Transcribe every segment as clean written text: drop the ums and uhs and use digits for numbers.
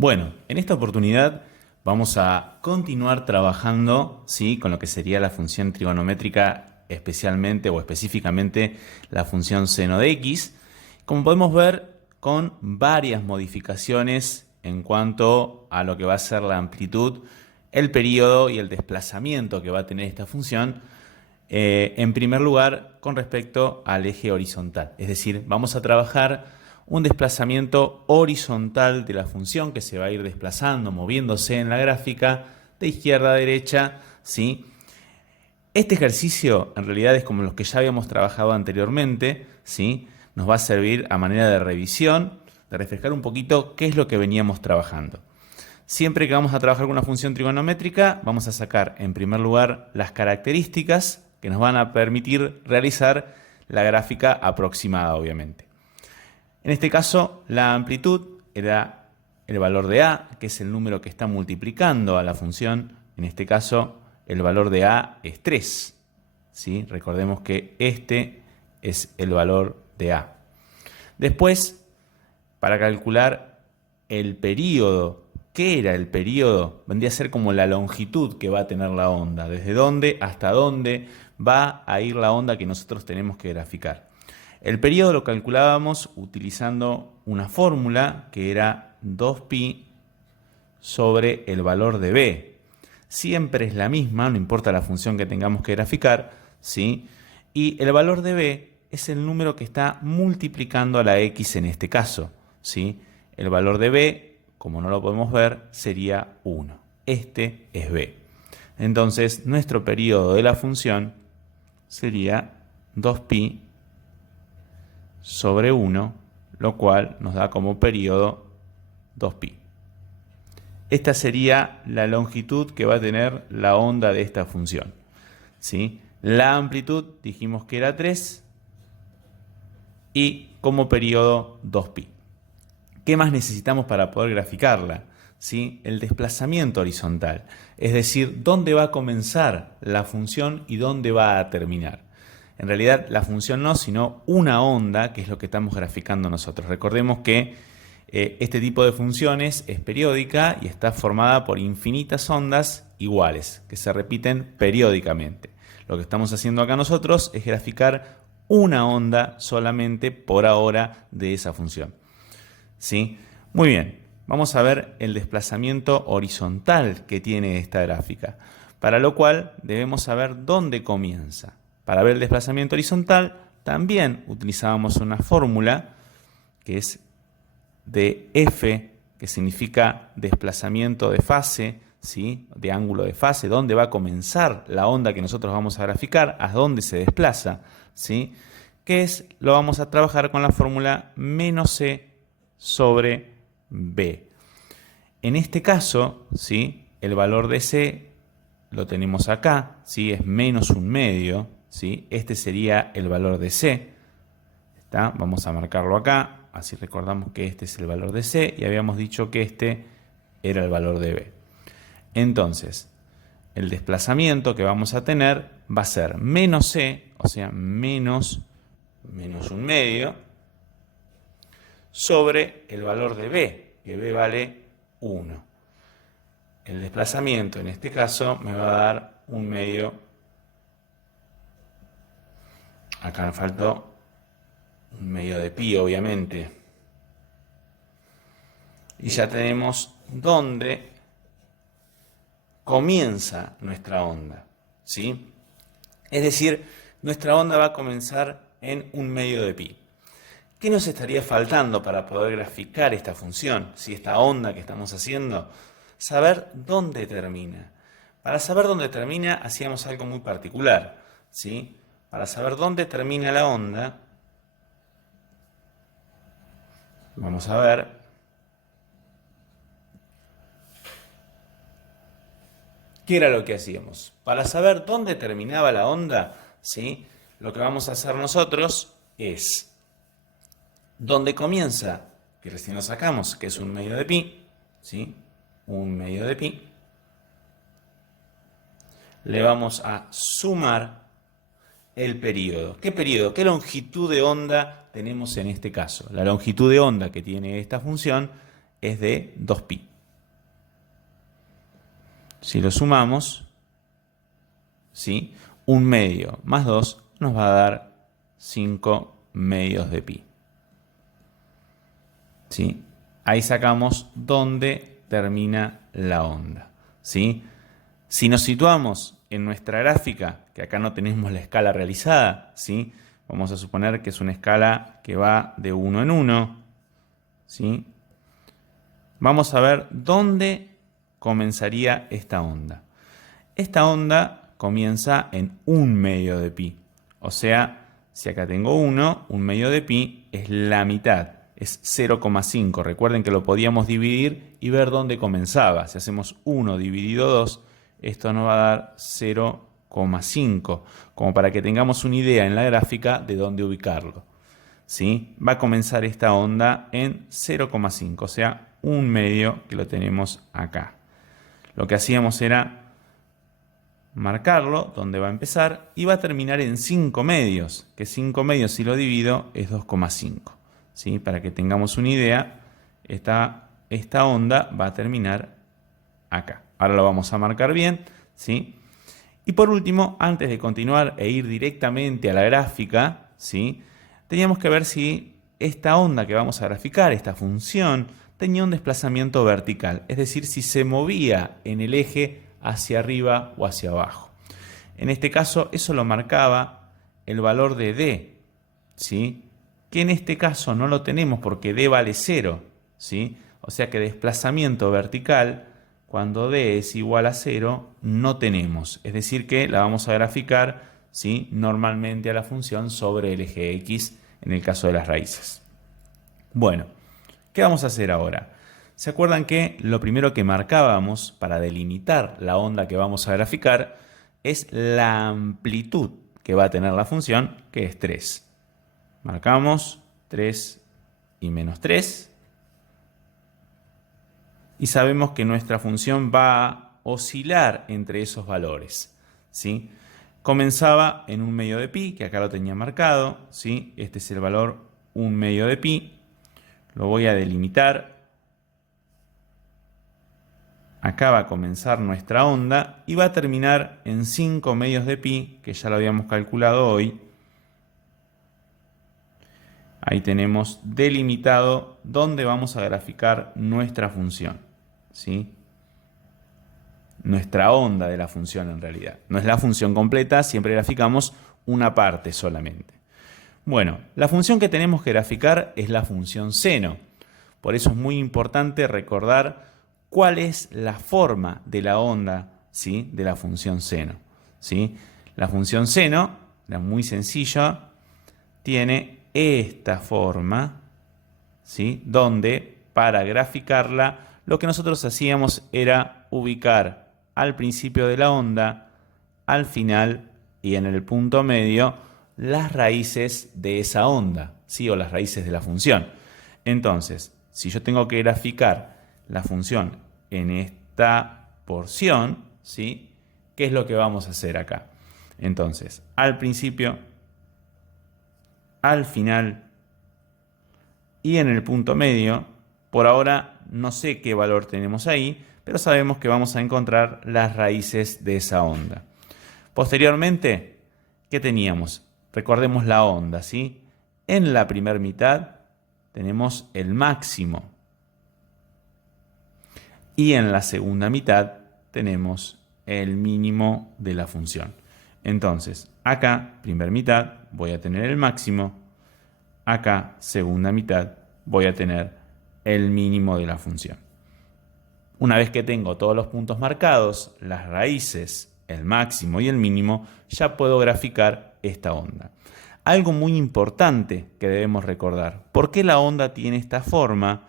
Bueno, en esta oportunidad vamos a continuar trabajando, ¿sí?, con lo que sería la función trigonométrica, especialmente o específicamente la función seno de x. Como podemos ver, con varias modificaciones en cuanto a lo que va a ser la amplitud, el período y el desplazamiento que va a tener esta función. En primer lugar, con respecto al eje horizontal. Es decir, vamos a trabajar un desplazamiento horizontal de la función que se va a ir desplazando, moviéndose en la gráfica de izquierda a derecha, ¿sí? Este ejercicio en realidad es como los que ya habíamos trabajado anteriormente, ¿sí? Nos va a servir a manera de revisión, de refrescar un poquito qué es lo que veníamos trabajando. Siempre que vamos a trabajar con una función trigonométrica, vamos a sacar en primer lugar las características que nos van a permitir realizar la gráfica aproximada, obviamente. En este caso, la amplitud era el valor de a, que es el número que está multiplicando a la función. En este caso, el valor de a es 3. ¿Sí? Recordemos que este es el valor de a. Después, para calcular el período, ¿qué era el período? Vendría a ser como la longitud que va a tener la onda, desde dónde hasta dónde va a ir la onda que nosotros tenemos que graficar. El período lo calculábamos utilizando una fórmula que era 2pi sobre el valor de b. Siempre es la misma, no importa la función que tengamos que graficar, ¿sí? Y el valor de b es el número que está multiplicando a la x en este caso, ¿sí? El valor de b, como no lo podemos ver, sería 1. Este es b. Entonces, nuestro período de la función sería 2pi sobre 1, lo cual nos da como período 2pi. Esta sería la longitud que va a tener la onda de esta función, ¿sí? La amplitud dijimos que era 3 y como período 2pi. ¿Qué más necesitamos para poder graficarla? ¿Sí? El desplazamiento horizontal, es decir, dónde va a comenzar la función y dónde va a terminar. En realidad la función no, sino una onda, que es lo que estamos graficando nosotros. Recordemos que este tipo de funciones es periódica y está formada por infinitas ondas iguales, que se repiten periódicamente. Lo que estamos haciendo acá nosotros es graficar una onda solamente por ahora de esa función. ¿Sí? Muy bien, vamos a ver el desplazamiento horizontal que tiene esta gráfica, para lo cual debemos saber dónde comienza. Para ver el desplazamiento horizontal también utilizábamos una fórmula que es de f, que significa desplazamiento de fase, ¿sí?, de ángulo de fase, dónde va a comenzar la onda que nosotros vamos a graficar, a dónde se desplaza, ¿sí?, que es, lo vamos a trabajar con la fórmula menos c sobre b. En este caso, ¿sí?, el valor de c lo tenemos acá, ¿sí?, es menos 1/2, ¿sí? Este sería el valor de c. ¿Está? Vamos a marcarlo acá, así recordamos que este es el valor de c y habíamos dicho que este era el valor de b. Entonces, el desplazamiento que vamos a tener va a ser menos c, o sea, menos 1/2, sobre el valor de b, que b vale 1. El desplazamiento en este caso me va a dar 1/2. Acá me faltó 1/2 de pi, obviamente. Y ya tenemos dónde comienza nuestra onda, ¿sí? Es decir, nuestra onda va a comenzar en 1/2 de pi. ¿Qué nos estaría faltando para poder graficar esta función, si esta onda que estamos haciendo? Saber dónde termina. Para saber dónde termina, hacíamos algo muy particular, ¿sí? Para saber dónde termina la onda, vamos a ver. ¿Qué era lo que hacíamos? Para saber dónde terminaba la onda, ¿sí?, lo que vamos a hacer nosotros es, donde comienza, que recién lo sacamos, que es 1/2 de pi, ¿sí?, 1/2 de pi, le vamos a sumar el período. ¿Qué período? ¿Qué longitud de onda tenemos en este caso? La longitud de onda que tiene esta función es de 2pi. Si lo sumamos, ¿sí? 1/2 más 2 nos va a dar 5/2 de pi. ¿Sí? Ahí sacamos dónde termina la onda. ¿Sí? Si nos situamos en nuestra gráfica, que acá no tenemos la escala realizada, ¿sí? Vamos a suponer que es una escala que va de 1 en 1. ¿Sí? Vamos a ver dónde comenzaría esta onda. Esta onda comienza en 1/2 de pi. O sea, si acá tengo 1, 1/2 de pi es la mitad. Es 0,5. Recuerden que lo podíamos dividir y ver dónde comenzaba. Si hacemos 1 dividido 2, esto nos va a dar 0,5. Como para que tengamos una idea en la gráfica de dónde ubicarlo. ¿Sí? Va a comenzar esta onda en 0,5. O sea, 1/2 que lo tenemos acá. Lo que hacíamos era marcarlo, donde va a empezar, y va a terminar en 5/2, que 5/2 si lo divido es 2,5. ¿Sí? Para que tengamos una idea, esta onda va a terminar acá. Ahora lo vamos a marcar bien, ¿sí? Y por último, antes de continuar e ir directamente a la gráfica, ¿sí? Teníamos que ver si esta onda que vamos a graficar, esta función, tenía un desplazamiento vertical, es decir, si se movía en el eje hacia arriba o hacia abajo. En este caso, eso lo marcaba el valor de D, ¿sí? Que en este caso no lo tenemos porque D vale 0, ¿sí? O sea que desplazamiento vertical, cuando D es igual a 0, no tenemos. Es decir que la vamos a graficar, ¿sí? Normalmente a la función sobre el eje X, en el caso de las raíces. Bueno, ¿qué vamos a hacer ahora? ¿Se acuerdan que lo primero que marcábamos para delimitar la onda que vamos a graficar es la amplitud que va a tener la función, que es 3? Marcamos 3 y menos 3. Y sabemos que nuestra función va a oscilar entre esos valores, ¿sí? Comenzaba en 1/2 de pi, que acá lo tenía marcado, ¿sí? Este es el valor 1/2 de pi. Lo voy a delimitar. Acá va a comenzar nuestra onda y va a terminar en 5/2 de pi, que ya lo habíamos calculado hoy. Ahí tenemos delimitado dónde vamos a graficar nuestra función, ¿sí? Nuestra onda de la función en realidad. No es la función completa, siempre graficamos una parte solamente. Bueno, la función que tenemos que graficar es la función seno. Por eso es muy importante recordar cuál es la forma de la onda, ¿sí? De la función seno, ¿sí? La función seno, la muy sencilla, tiene esta forma, ¿sí? Donde para graficarla lo que nosotros hacíamos era ubicar al principio de la onda, al final y en el punto medio las raíces de esa onda, ¿sí? O las raíces de la función. Entonces, si yo tengo que graficar la función en esta porción, ¿sí? ¿Qué es lo que vamos a hacer acá? Entonces, al principio, al final y en el punto medio, por ahora no sé qué valor tenemos ahí, pero sabemos que vamos a encontrar las raíces de esa onda. Posteriormente, ¿qué teníamos? Recordemos la onda, ¿sí? En la primera mitad tenemos el máximo. Y en la segunda mitad tenemos el mínimo de la función. Entonces, acá, primera mitad, voy a tener el máximo. Acá, segunda mitad, voy a tener el mínimo de la función. Una vez que tengo todos los puntos marcados, las raíces, el máximo y el mínimo, ya puedo graficar esta onda. Algo muy importante que debemos recordar: ¿por qué la onda tiene esta forma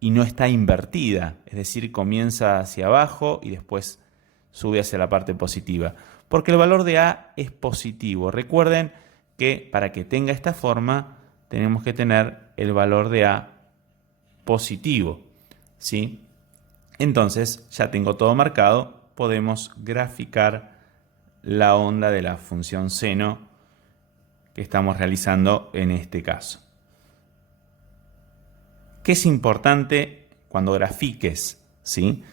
y no está invertida? Es decir, comienza hacia abajo y después sube hacia la parte positiva. Porque el valor de A es positivo. Recuerden que para que tenga esta forma tenemos que tener el valor de A positivo, ¿sí? Entonces, ya tengo todo marcado, podemos graficar la onda de la función seno que estamos realizando en este caso. ¿Qué es importante cuando grafiques? ¿Sí?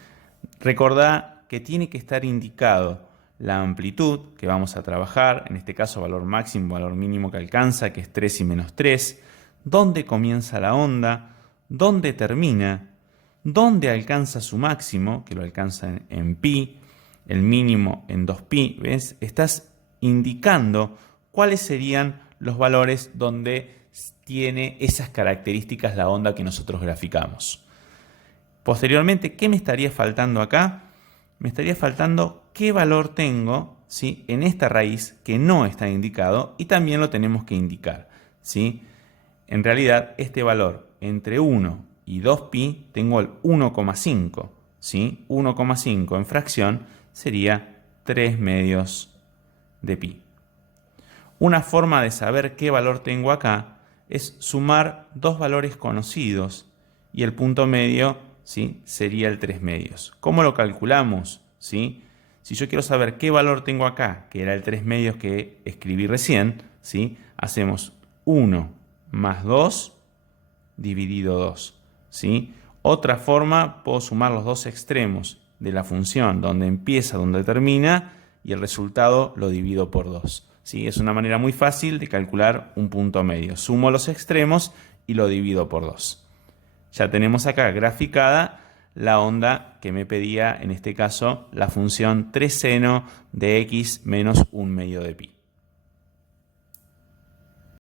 Recordá que tiene que estar indicado la amplitud que vamos a trabajar, en este caso valor máximo, valor mínimo que alcanza, que es 3 y menos 3, dónde comienza la onda, dónde termina, dónde alcanza su máximo, que lo alcanza en pi, el mínimo en 2pi, ¿ves? Estás indicando cuáles serían los valores donde tiene esas características la onda que nosotros graficamos. Posteriormente, ¿qué me estaría faltando acá? Me estaría faltando qué valor tengo, ¿sí?, en esta raíz que no está indicado y también lo tenemos que indicar, ¿sí? En realidad, este valor entre 1 y 2pi tengo el 1,5, ¿sí? 1,5 en fracción sería 3 medios de pi. Una forma de saber qué valor tengo acá es sumar dos valores conocidos y el punto medio, ¿sí?, sería el 3 medios. ¿Cómo lo calculamos? ¿Sí? Si yo quiero saber qué valor tengo acá, que era el 3 medios que escribí recién, ¿sí?, hacemos 1 más 2 dividido 2. ¿Sí? Otra forma, puedo sumar los dos extremos de la función, donde empieza, donde termina, y el resultado lo divido por 2. ¿Sí? Es una manera muy fácil de calcular un punto medio. Sumo los extremos y lo divido por 2. Ya tenemos acá graficada la onda que me pedía, en este caso, la función 3 seno de x menos 1 medio de pi.